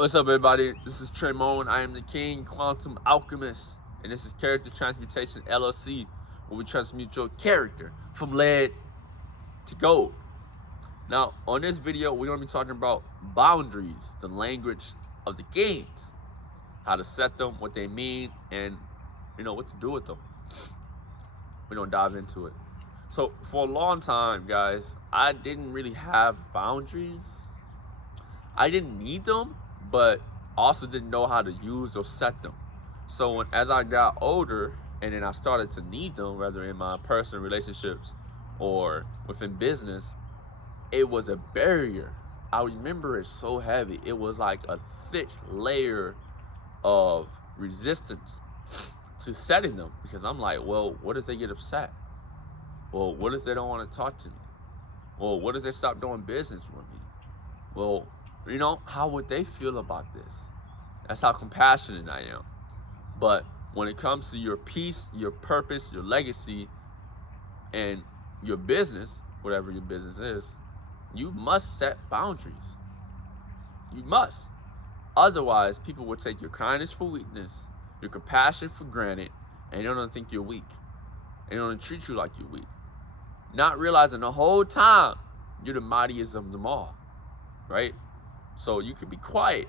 What's up, everybody? This is Tremon. I am the King Quantum Alchemist, and this is Character Transmutation LLC, where we transmute your character from lead to gold. Now, on this video, we're going to be talking about boundaries, the language of the games, how to set them, what they mean, and what to do with them. We're going to dive into it. So, for a long time, guys, I didn't really have boundaries. I didn't need them, but also didn't know how to use or set them. So as I got older and then I started to need them, whether in my personal relationships or within business, it was a barrier. I remember it so heavy. It was like a thick layer of resistance to setting them, because I'm like, well, what if they get upset? Well, what if they don't want to talk to me? Well, what if they stop doing business with me? Well, how would they feel about this? That's how compassionate I am. But when it comes to your peace, your purpose, your legacy, and your business, whatever your business is, you must set boundaries. You must. Otherwise, people will take your kindness for weakness, your compassion for granted, and they don't think you're weak. They don't treat you like you're weak. Not realizing the whole time you're the mightiest of them all, right? So you can be quiet,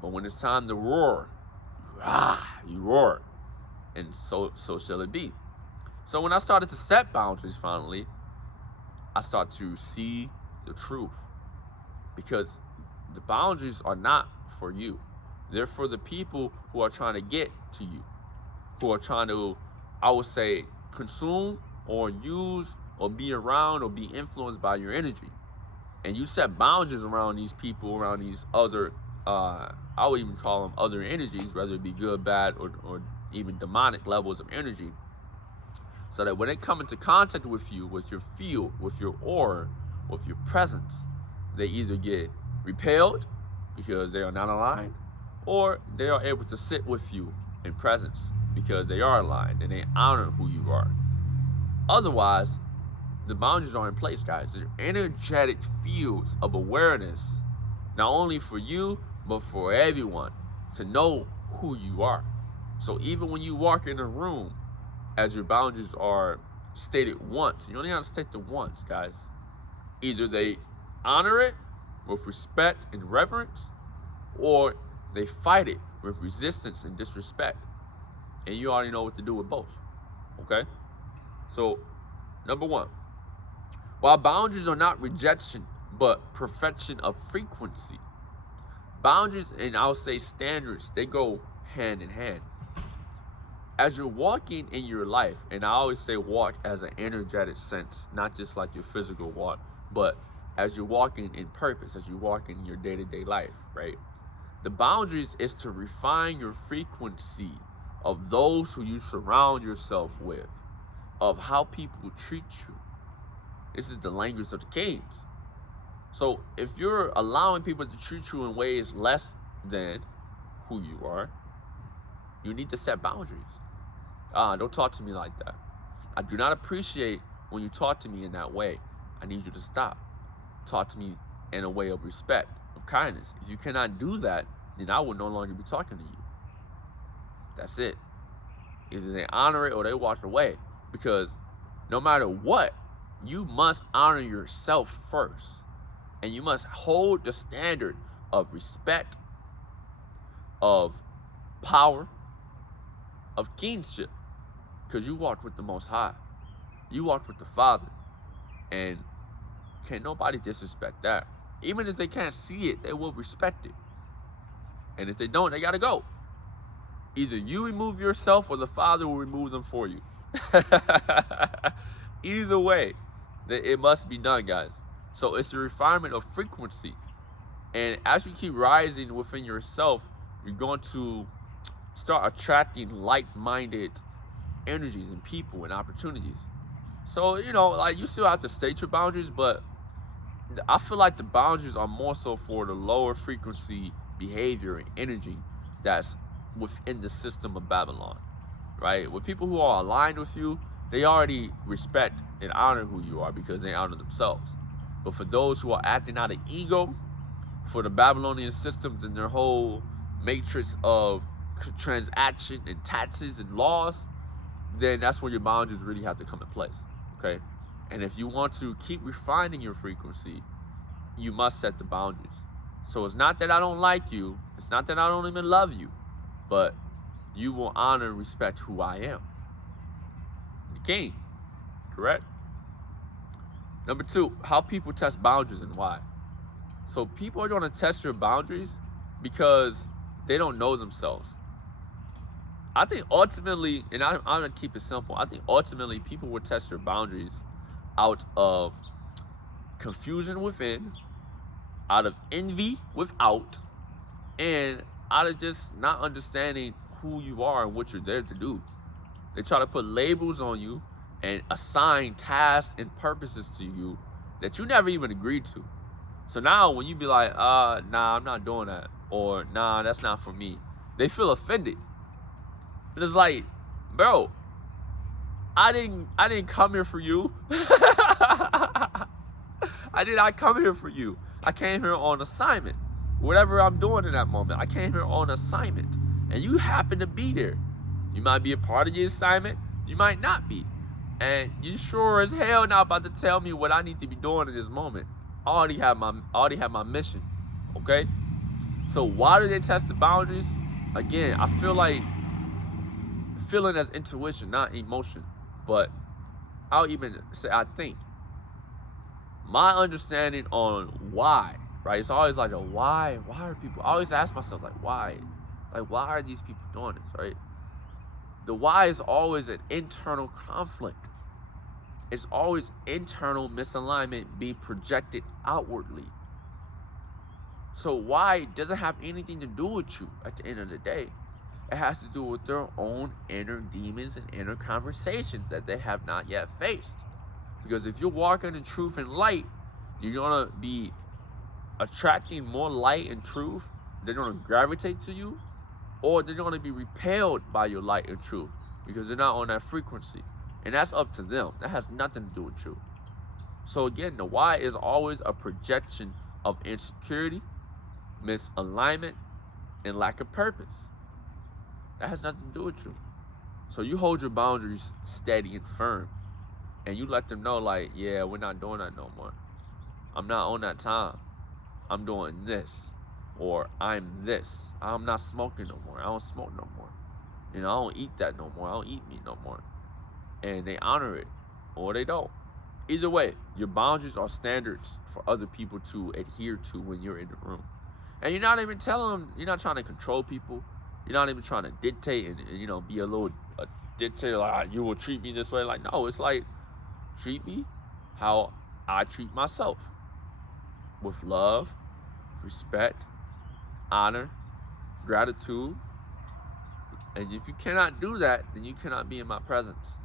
but when it's time to roar, you roar, and so shall it be. So when I started to set boundaries, finally, I start to see the truth, because the boundaries are not for you. They're for the people who are trying to get to you, who are trying to, I would say, consume or use or be around or be influenced by your energy. And you set boundaries around these people, around these other, I would even call them other energies, whether it be good, bad, or even demonic levels of energy, so that when they come into contact with you, with your field, with your aura, with your presence, they either get repelled because they are not aligned, or they are able to sit with you in presence because they are aligned and they honor who you are. Otherwise, the boundaries are in place, guys. They're energetic fields of awareness, not only for you, but for everyone to know who you are. So even when you walk in a room, as your boundaries are stated once, you only have to state them once, guys. Either they honor it with respect and reverence, or they fight it with resistance and disrespect. And you already know what to do with both, okay? So, number one, while boundaries are not rejection, but perfection of frequency, boundaries and I'll say standards, they go hand in hand. As you're walking in your life, and I always say walk as an energetic sense, not just like your physical walk, but as you're walking in purpose, as you're walking in your day-to-day life, right? The boundaries is to refine your frequency of those who you surround yourself with, of how people treat you. This is the language of the kings. So if you're allowing people to treat you in ways less than who you are, you need to set boundaries. Don't talk to me like that. I do not appreciate when you talk to me in that way. I need you to stop. Talk to me in a way of respect, of kindness. If you cannot do that, then I will no longer be talking to you. That's it. Either they honor it or they walk away. Because no matter what, you must honor yourself first. And you must hold the standard of respect, of power, of kingship. Because you walk with the Most High. You walk with the Father. And can't nobody disrespect that. Even if they can't see it, they will respect it. And if they don't, they gotta go. Either you remove yourself or the Father will remove them for you. Either way, it must be done, guys. So it's the refinement of frequency. And as you keep rising within yourself, you're going to start attracting like-minded energies and people and opportunities. So, you still have to state your boundaries, but I feel like the boundaries are more so for the lower frequency behavior and energy that's within the system of Babylon, right? With people who are aligned with you, they already respect and honor who you are because they honor themselves. But for those who are acting out of ego, for the Babylonian systems and their whole matrix of transaction and taxes and laws, then that's where your boundaries really have to come in place, okay? And if you want to keep refining your frequency, you must set the boundaries. So it's not that I don't like you, it's not that I don't even love you, but you will honor and respect who I am. The king, correct? Number 2, how people test boundaries and why. So people are going to test your boundaries because they don't know themselves. I think ultimately, and I'm going to keep it simple, I think ultimately people will test your boundaries out of confusion within, out of envy without, and out of just not understanding who you are and what you're there to do. They try to put labels on you and assign tasks and purposes to you that you never even agreed to. So now when you be like, nah, I'm not doing that, or nah, that's not for me, they feel offended. And it's like, bro, I didn't come here for you. I did not come here for you. I came here on assignment. Whatever I'm doing in that moment, I came here on assignment. And you happen to be there. You might be a part of the assignment, you might not be. And you sure as hell not about to tell me what I need to be doing in this moment. I already have my mission. Okay? So why do they test the boundaries? Again, I feel like feeling as intuition, not emotion. But I'll even say I think. My understanding on why, right? It's always like a why are people, I always ask myself like why? Like why are these people doing this, right? The why is always an internal conflict. It's always internal misalignment being projected outwardly. So why doesn't have anything to do with you at the end of the day. It has to do with their own inner demons and inner conversations that they have not yet faced. Because if you're walking in truth and light, you're going to be attracting more light and truth. They're going to gravitate to you, or they're going to be repelled by your light and truth because they're not on that frequency. And that's up to them. That has nothing to do with you. So again, the why is always a projection of insecurity, misalignment, and lack of purpose. That has nothing to do with you. So you hold your boundaries steady and firm. And you let them know like, yeah, we're not doing that no more. I'm not on that time. I'm doing this. Or I'm this. I'm not smoking no more. I don't smoke no more. You know, I don't eat that no more. I don't eat meat no more. And they honor it. Or they don't. Either way, your boundaries are standards for other people to adhere to when you're in the room. And you're not even telling them, you're not trying to control people. You're not even trying to dictate and be a dictator like, you will treat me this way. Like, no, it's like, treat me how I treat myself. With love, respect, honor, gratitude. And if you cannot do that, then you cannot be in my presence.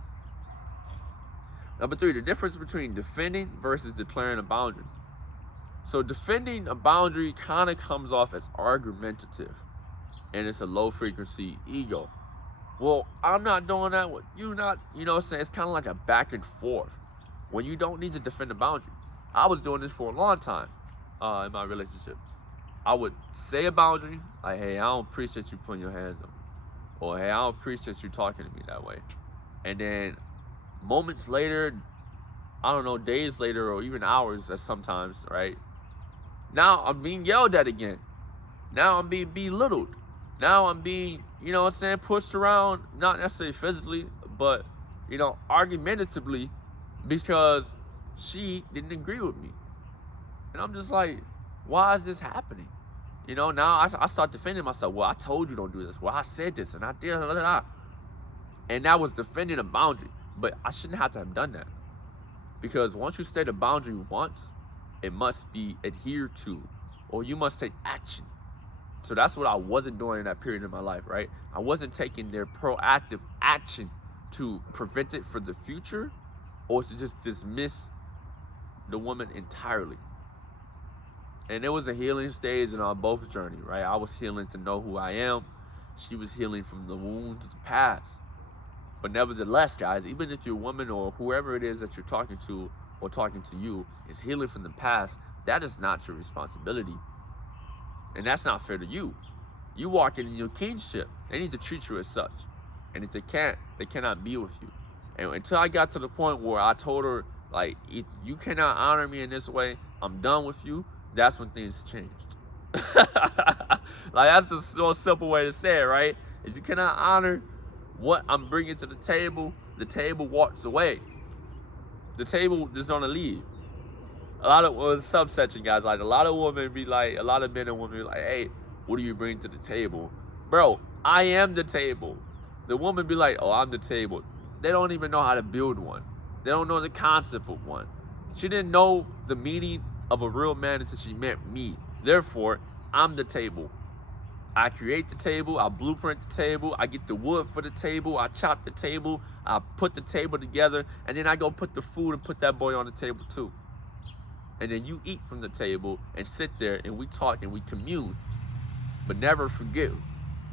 Number 3, the difference between defending versus declaring a boundary. So defending a boundary kind of comes off as argumentative. And it's a low frequency ego. Well, I'm not doing that with you not, what I'm saying? It's kind of like a back and forth when you don't need to defend a boundary. I was doing this for a long time in my relationship. I would say a boundary, like, hey, I don't appreciate you putting your hands on me. Or, hey, I don't appreciate you talking to me that way. And then moments later, I don't know, days later or even hours sometimes, right? Now I'm being yelled at again. Now I'm being belittled. Now I'm being, pushed around, not necessarily physically, but, argumentatively, because she didn't agree with me. And I'm just like, why is this happening? Now I start defending myself. Well, I told you don't do this. Well, I said this and I did. Blah, blah, blah. And that was defending a boundary. But I shouldn't have to have done that. Because once you state a boundary once, it must be adhered to, or you must take action. So that's what I wasn't doing in that period of my life, right? I wasn't taking their proactive action to prevent it for the future, or to just dismiss the woman entirely. And it was a healing stage in our both journey, right? I was healing to know who I am. She was healing from the wounds of the past. But nevertheless, guys, even if your woman or whoever it is that you're talking to or talking to you is healing from the past, that is not your responsibility. And that's not fair to you. You walk in your kingship. They need to treat you as such. And if they can't, they cannot be with you. And until I got to the point where I told her, like, if you cannot honor me in this way, I'm done with you, that's when things changed. Like, that's the so simple way to say it, right? If you cannot honor what I'm bringing to the table walks away. The table is gonna leave. A lot of subsection guys, like a lot of women be like, a lot of men and women be like, hey, what do you bring to the table? Bro, I am the table. The woman be like, oh, I'm the table. They don't even know how to build one. They don't know the concept of one. She didn't know the meaning of a real man until she met me. Therefore, I'm the table. I create the table, I blueprint the table, I get the wood for the table, I chop the table, I put the table together, and then I go put the food and put that boy on the table too. And then you eat from the table and sit there and we talk and we commune. But never forget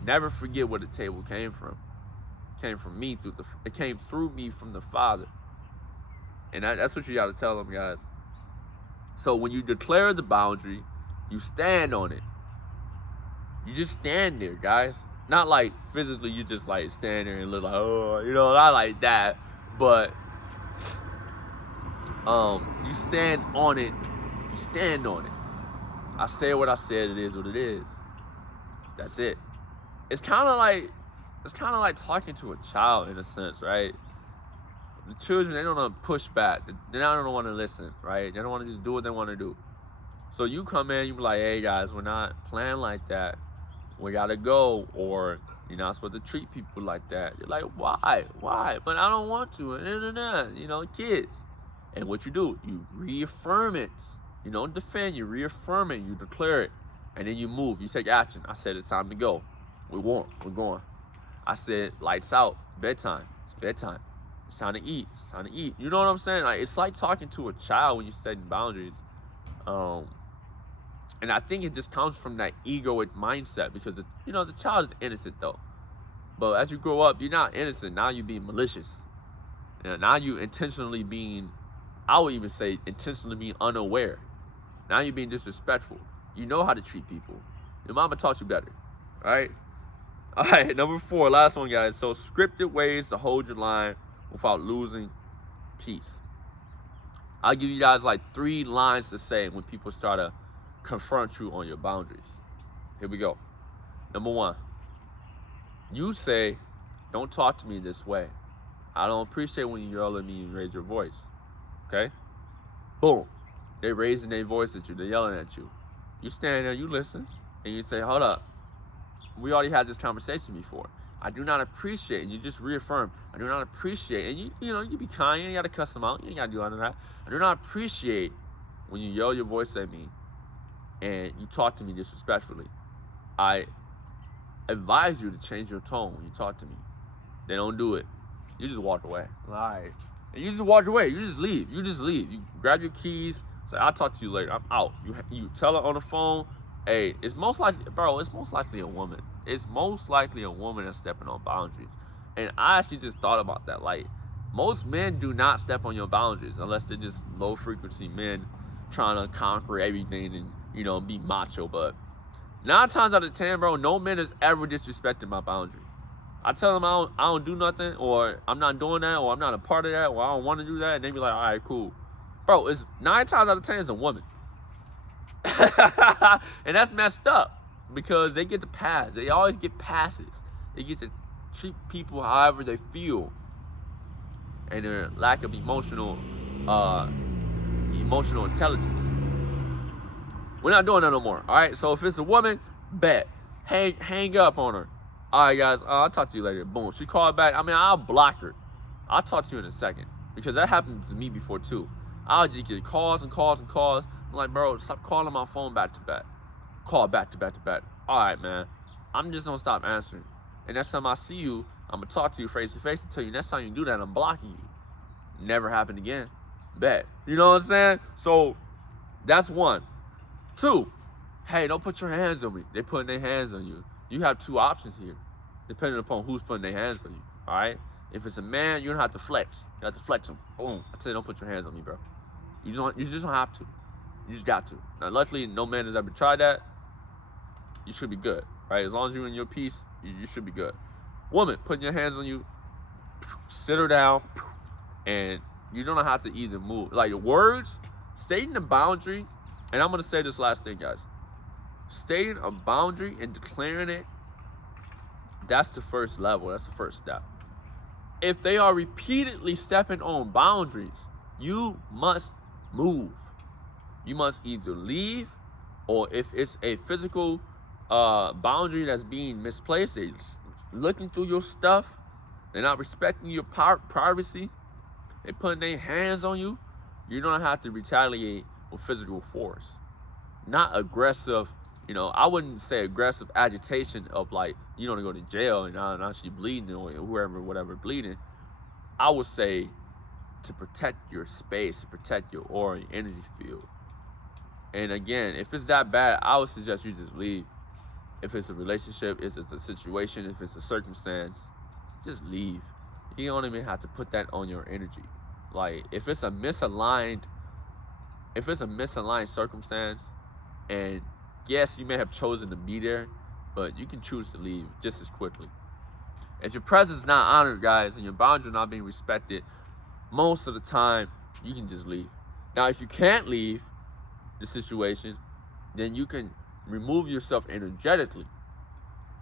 where the table came from. It came from me it came through me from the Father. And that's what you gotta tell them, guys. So when you declare the boundary, you stand on it. You just stand there, guys. Not like physically, you just like stand there and look like, oh, you know, not like that. But you stand on it. You stand on it. I said what I said. It is what it is. That's it. It's kind of like talking to a child in a sense, right? The children, they don't want to push back. They don't want to listen, right? They don't want to just do what they want to do. So you come in, you be like, hey guys, we're not playing like that. We gotta go, or you're not supposed to treat people like that. You're like, why? But I don't want to. You know, kids. And what you do, you reaffirm it. You don't defend, you reaffirm it, you declare it, and then you move, you take action. I said it's time to go. We're going. I said lights out, bedtime. It's bedtime. It's time to eat. It's time to eat. You know what I'm saying? Like, it's like talking to a child when you're setting boundaries. And I think it just comes from that egoic mindset because, the child is innocent though. But as you grow up, you're not innocent. Now you're being malicious. Now you intentionally being, I would even say intentionally being unaware. Now you're being disrespectful. You know how to treat people. Your mama taught you better, right? All right, number 4, last one, guys. So scripted ways to hold your line without losing peace. I'll give you guys like 3 lines to say when people start to confront you on your boundaries. Here we go. Number 1, you say, don't talk to me this way. I don't appreciate when you yell at me and raise your voice. Okay? Boom. They're raising their voice at you. They're yelling at you. You stand there, you listen, and you say, hold up. We already had this conversation before. I do not appreciate, and you just reaffirm, I do not appreciate, and you be kind, you ain't got to cuss them out, you ain't got to do none of that. I do not appreciate when you yell your voice at me and you talk to me disrespectfully. I advise you to change your tone when you talk to me. They don't do it. You just walk away. All right. And you just walk away. You just leave. You grab your keys. Say, I'll talk to you later. I'm out. You tell her on the phone, hey, it's most likely a woman. It's most likely a woman that's stepping on boundaries. And I actually just thought about that. Like, most men do not step on your boundaries unless they're just low frequency men trying to conquer everything and, be macho. But 9 times out of 10, bro, no man has ever disrespected my boundary. I tell them I don't do nothing, or I'm not doing that, or I'm not a part of that, or I don't want to do that, and they be like, all right, cool. Bro, it's 9 times out of 10 is a woman. And that's messed up because they get the pass. They always get passes. They get to treat people however they feel, and their lack of emotional intelligence. We're not doing that no more. All right. So if it's a woman, bet, hang up on her. All right, guys. I'll talk to you later. Boom. She called back. I'll block her. I'll talk to you in a second because that happened to me before too. I'll just get calls and calls and calls. I'm like, bro, stop calling my phone back to back. Call back to back to back. All right, man. I'm just gonna stop answering. And next time I see you, I'm gonna talk to you face to face and tell you next time you do that, I'm blocking you. Never happened again. Bet. You know what I'm saying? So that's 1. 2, hey, don't put your hands on me. They're putting their hands on you. You have 2 options here, depending upon who's putting their hands on you. All right? If it's a man, you don't have to flex. You have to flex them. Boom. I tell you, don't put your hands on me, bro. You just don't have to. You just got to. Now, luckily, no man has ever tried that. you should be good, right? As long as you're in your peace, you should be good. Woman, putting your hands on you, sit her down, and you don't have to even move. Like, words, stating a boundary, and I'm going to say this last thing, guys. Stating a boundary and declaring it, that's the first level. That's the first step. If they are repeatedly stepping on boundaries, you must move. You must either leave, or if it's a physical boundary that's being misplaced, they're looking through your stuff, they're not respecting your privacy, they're putting their hands on you, you're gonna have to retaliate with physical force. Not aggressive, I wouldn't say aggressive agitation of like, you don't go to jail and now she's bleeding or whoever, whatever, bleeding. I would say to protect your space, to protect your aura, your energy field. And again, if it's that bad, I would suggest you just leave. If it's a relationship, if it's a situation, if it's a circumstance, just leave. You don't even have to put that on your energy. Like, if it's a misaligned circumstance, and yes, you may have chosen to be there, but you can choose to leave just as quickly. If your presence is not honored, guys, and your boundaries are not being respected, most of the time, you can just leave. Now, if you can't leave the situation, then you can remove yourself energetically,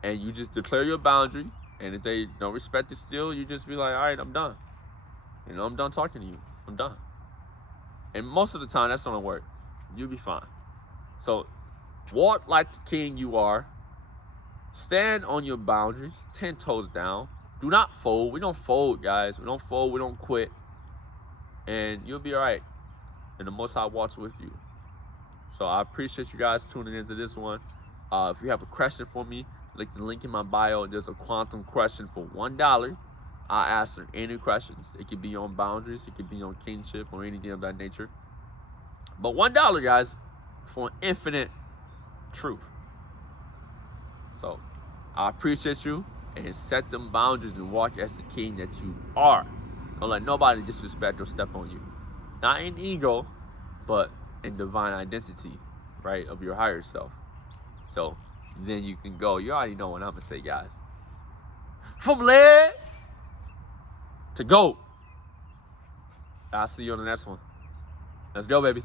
and you just declare your boundary, and if they don't respect it still, you just be like, all right, I'm done. I'm done talking to you. I'm done. And most of the time, that's gonna work. You'll be fine. So, walk like the king you are. Stand on your boundaries, 10 toes down. Do not fold. We don't fold, guys. We don't fold. We don't quit. And you'll be all right. And the Most High walks with you. So I appreciate you guys tuning into this one. If you have a question for me, click the link in my bio. There's a quantum question for $1. I answer any questions. It could be on boundaries. It could be on kingship or anything of that nature. But $1, guys, for infinite truth. So I appreciate you, and set them boundaries and walk as the king that you are. Don't let nobody disrespect or step on you. Not in ego, but in divine identity, right, of your higher self. So then you can go. You already know what I'm going to say, guys. From lead to go. I'll see you on the next one. Let's go, baby.